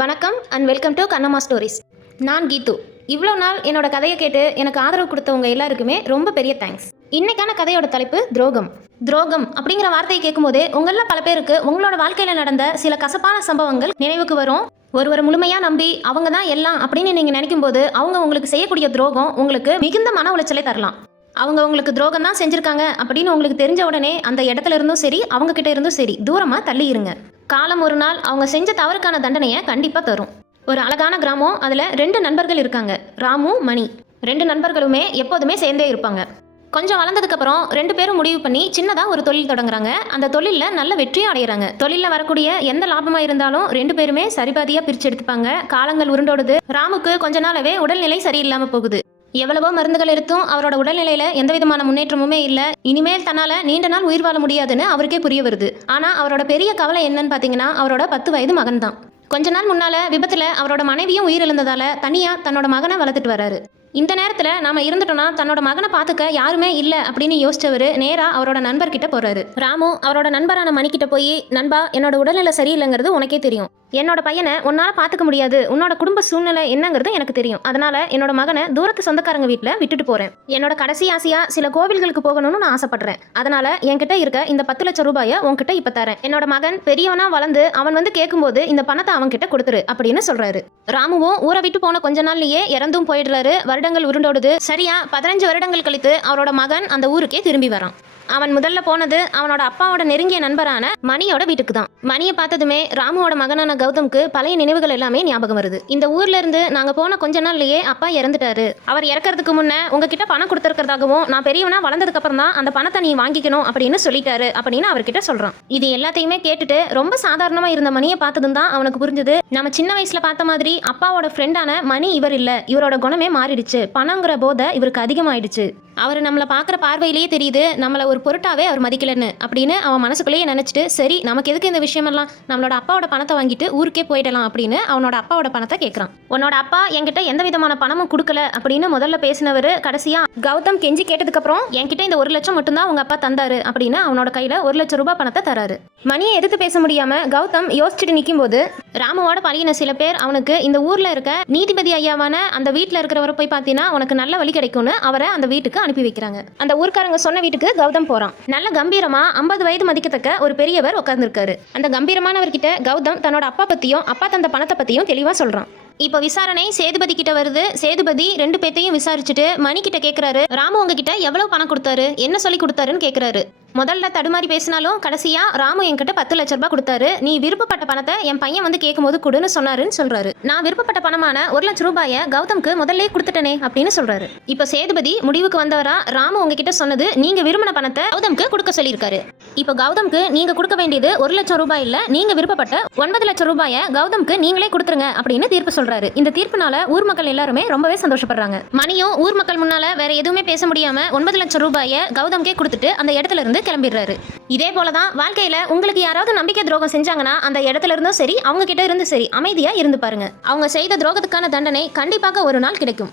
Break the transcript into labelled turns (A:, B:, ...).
A: வணக்கம் and welcome to Kannamma stories நான் கீது. இவ்வளோ நாள் என்னோட கதையை கேட்டு எனக்கு ஆதரவு கொடுத்தவங்க எல்லாருக்குமே ரொம்ப பெரிய தேங்க்ஸ் இன்னைக்கான கதையோட தலைப்பு துரோகம். துரோகம் அப்படிங்கிற வார்த்தையை கேட்கும்போதே உங்களில் பல பேருக்கு உங்களோட வாழ்க்கையில் நடந்த சில கசப்பான சம்பவங்கள் நினைவுக்கு வரும். ஒருவரை முழுமையாக நம்பி அவங்க தான் எல்லாம் அப்படின்னு நீங்கள் நினைக்கும் போது அவங்க உங்களுக்கு செய்யக்கூடிய துரோகம் உங்களுக்கு மிகுந்த மன உளைச்சலை தரலாம். அவங்க உங்களுக்கு துரோகம் தான் செஞ்சுருக்காங்க அப்படின்னு உங்களுக்கு தெரிஞ்ச உடனே அந்த இடத்துல இருந்தும் சரி அவங்க கிட்ட இருந்தும் சரி தூரமாக தள்ளி இருங்க. காலம் ஒரு நாள் அவங்க செஞ்ச தவறுக்கான தண்டனையை கண்டிப்பாக தரும். ஒரு அழகான கிராமம் அதில் ரெண்டு நண்பர்கள் இருக்காங்க. ராமு மணி. ரெண்டு நண்பர்களுமே எப்போதுமே சேர்ந்தே இருப்பாங்க. கொஞ்சம் வளர்ந்ததுக்கப்புறம் ரெண்டு பேரும் முடிவு பண்ணி சின்னதாக ஒரு தொழில் தொடங்குறாங்க. அந்த தொழிலில் நல்ல வெற்றியும் அடைகிறாங்க தொழிலில் வரக்கூடிய எந்த லாபமாக இருந்தாலும் ரெண்டு பேருமே சரிபாதியாக பிரித்து எடுத்துப்பாங்க. காலங்கள் உருண்டோடுது. ராமுக்கு கொஞ்ச நாளாவே உடல்நிலை சரியில்லாமல் போகுது. எவ்வளவோ மருந்துகள் எடுத்தும் அவரோட உடல்நிலையில எந்த விதமான முன்னேற்றமுமே இல்லை. இனிமேல் தன்னால நீண்ட நாள் உயிர் வாழ முடியாதுன்னு அவருக்கே புரிய வருது. ஆனா அவரோட பெரிய கவலை என்னன்னு பாத்தீங்கன்னா அவரோட பத்து வயது மகன் தான் கொஞ்ச நாள் முன்னால விபத்துல அவரோட மனைவியும் உயிரிழந்ததால தனியா தன்னோட மகனை வளர்த்துட்டு வராரு. இந்த நேரத்தில் நாம் இருந்துட்டோம்னா தன்னோட மகனை பார்த்துக்க யாருமே இல்லை அப்படின்னு யோசிச்சவர் நேராக அவரோட நண்பர்கிட்ட போறாரு. ராமு அவரோட நண்பரான மணிக்கிட்ட போய் நண்பா என்னோட உடல்நிலை சரியில்லைங்கிறது உனக்கே தெரியும். என்னோட பையனை உன்னால பார்த்துக்க முடியாது. உன்னோட குடும்ப சூழ்நிலை என்னங்கிறது எனக்கு தெரியும். அதனால என்னோட மகனை தூரத்து சொந்தக்காரங்க வீட்டில் விட்டுட்டு போறேன். என்னோட கடைசி ஆசையா சில கோவில்களுக்கு போகணும்னு நான் ஆசைப்படுறேன். அதனால என்கிட்ட இருக்க இந்த பத்து லட்சம் ரூபாயை உன்கிட்ட இப்போ தரேன். என்னோட மகன் பெரியவனா வளர்ந்து அவன் வந்து கேட்கும்போது இந்த பணத்தை அவன்கிட்ட கொடுத்துரு அப்படின்னு சொல்றாரு. ராமுவும் ஊரை விட்டு போன கொஞ்ச நாள்லயே இறந்தும் போயிடுறாரு. வருடங்கள் உருண்டோடுது. சரியா பதினஞ்சு வருடங்கள் கழித்து அவரோட மகன் அந்த ஊருக்கே திரும்பி வரான். அவன் முதல்ல போனது அவனோட அப்பாவோட நெருங்கிய நண்பரான மணியோட வீட்டுக்கு தான் மணியை பார்த்ததுமே ராமுவோட மகனான கௌதம்க்கு பழைய நினைவுகள் எல்லாமே ஞாபகம் வருது. இந்த ஊர்ல இருந்து நாங்க போன கொஞ்ச நாள்லயே அப்பா இறந்துட்டாரு. அவர் இறக்கறதுக்கு முன்ன உங்ககிட்ட பணம் கொடுத்துருக்கிறதாகவும் நான் பெரியவனா வளர்ந்ததுக்கு அப்புறம் தான் அந்த பணத்தை நீ வாங்கிக்கணும் அப்படின்னு சொல்லிட்டாரு அப்படின்னு அவர்கிட்ட சொல்றான். இது எல்லாத்தையுமே கேட்டுட்டு ரொம்ப சாதாரணமா இருந்த மணியை பார்த்ததும் தான் அவனுக்கு புரிஞ்சது நம்ம சின்ன வயசுல பார்த்த மாதிரி அப்பாவோட ஃப்ரெண்டான மணி இவர் இல்ல. இவரோட குணமே மாறிடுச்சு. பணங்கிற போதை இவருக்கு அதிகமாயிடுச்சு. அவர் நம்மளை பார்க்குற பார்வையிலேயே தெரியுது நம்மளை ஒரு பொருட்டாவே அவர் மதிக்கலன்னு அப்படின்னு அவன் மனசுக்குள்ளேயே நினச்சிட்டு சரி நமக்கு எதுக்கு இந்த விஷயமெல்லாம் நம்மளோட அப்பாவோட பணத்தை வாங்கிட்டு ஊருக்கே போயிடலாம் அப்படின்னு அவனோட அப்பாவோட பணத்தை கேட்குறான் உன்னோட அப்பா என்கிட்ட எந்த விதமான பணமும் கொடுக்கல அப்படின்னு முதல்ல பேசினவர் கடைசியாக கௌதம் கெஞ்சி கேட்டதுக்கப்புறம் என்கிட்ட இந்த ஒரு லட்சம் மட்டும்தான் உங்கள் அப்பா தந்தாரு அப்படின்னு அவனோட கையில் ஒரு லட்சம் ரூபாய் பணத்தை தராரு. மணியை எதிர்த்து பேச முடியாமல் கௌதம் யோசிச்சுட்டு நிற்கும் போது ராமுவோட பழகின சில பேர் அவனுக்கு இந்த ஊரில் இருக்க நீதிபதி ஐயாவான அந்த வீட்டில் இருக்கிறவரை போய் பார்த்தீங்கன்னா உனக்கு நல்ல வழி கிடைக்கும்னு அவரை அந்த வீட்டுக்கு அனுப்பி வைக்கிறாங்க. அந்த ஊர்க்காரங்க சொன்ன வீட்டுக்கு கௌதம் போறான். நல்ல கம்பீரமா ஐம்பது வயது மதிக்கத்தக்க ஒரு பெரியவர் உட்கார்ந்துருக்காரு அந்த கம்பீரமானவர்கிட்ட கௌதம் தன்னோட அப்பா பத்தியும் அப்பா தந்த பணத்தை பத்தியும் தெளிவா சொல்றான். இப்போ விசாரணை சேதுபதி கிட்ட வருது. சேதுபதி ரெண்டு பேர்த்தையும் விசாரிச்சுட்டு மணி கிட்ட கேக்குறாரு ராமு உங்ககிட்ட எவ்வளவு பணம் கொடுத்தாரு? என்ன சொல்லி கொடுத்தாருன்னு கேக்குறாரு. முதல்ல தடுமாறி பேசினாலும் கடைசியா ராமு என்கிட்ட பத்து லட்ச ரூபாய் கொடுத்தாரு. நீ விருப்பப்பட்ட பணத்தை என் பையன் வந்து கேட்கும்போது கொடுன்னு சொன்னாருன்னு சொல்றாரு. நான் விருப்பப்பட்ட பணமான ஒரு லட்ச ரூபாயை கௌதம்க்கு முதல்ல கொடுத்துட்டனே அப்படின்னு சொல்றாரு. இப்போ சேதுபதி முடிவுக்கு வந்தவரா ராமு உங்ககிட்ட சொன்னது நீங்க விரும்பின பணத்தை கௌதம்க்கு கொடுக்க சொல்லியிருக்காரு. இப்போ கௌதம்க்கு நீங்க கொடுக்க வேண்டியது ஒரு லட்சம் ரூபாய் இல்ல. நீங்க விருப்பப்பட்ட ஒன்பது லட்சம் ரூபாயை கௌதம்க்கு நீங்களே கொடுத்துருங்க அப்படின்னு தீர்ப்பு சொல்றாரு. இந்த தீர்ப்புனால ஊர் மக்கள் எல்லாருமே ரொம்பவே சந்தோஷப்படுறாங்க. மணியும் ஊர் மக்கள் முன்னால வேற எதுவுமே பேச முடியாம ஒன்பது லட்சம் ரூபாயை கௌதம்கே கொடுத்துட்டு அந்த இடத்துல இருந்து கிளம்பிடுறாரு. இதே போலதான் வாழ்க்கையில உங்களுக்கு யாராவது நம்பிக்கை துரோகம் செஞ்சாங்கன்னா அந்த இடத்துல இருந்தும் சரி அவங்க கிட்ட இருந்து சரி அமைதியா இருந்து பாருங்க. அவங்க செய்த துரோகத்துக்கான தண்டனை கண்டிப்பாக ஒரு நாள் கிடைக்கும்.